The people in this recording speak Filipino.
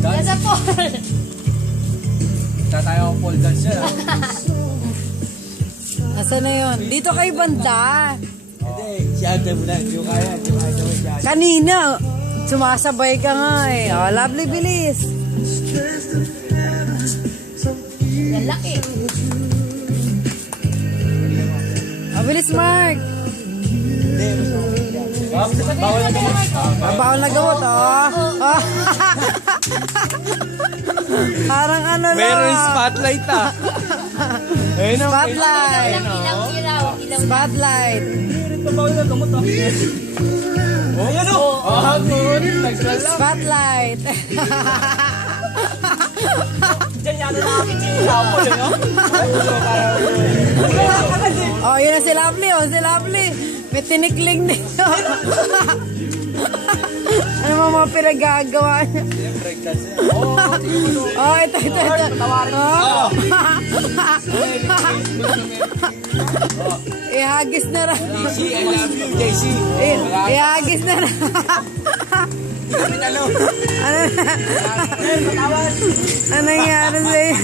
dance. Nasa Paul. Tatayo ang pole dance yan. Asa na yun? Dito kay banda. Hindi, siya mo na. Yung kaya. Kanina, sumasabay ka nga eh. Oh, lovely, bilis. Lalaki. Oh, bilis, Mark. Bawal na gamot. Bawal na gamot, oh. Oh. Parang ano lang. Meron spotlight ah. Ayun ang Spotlight. Ilaw. Spotlight. bawal na gamot ah. Oh, yan o. Oh, good. Nagsalam. Spotlight. Diyan yata nakakit yung ilaw mo. Oh, yun na si Lovely, oh. Si Lovely. May tinikling dito. Ano mga pinagagawa niya? Oh, ito. Oh. Ihagis na rin. JC, I love you, JC. Ihagis na rin. Ano nangyari sa'yo?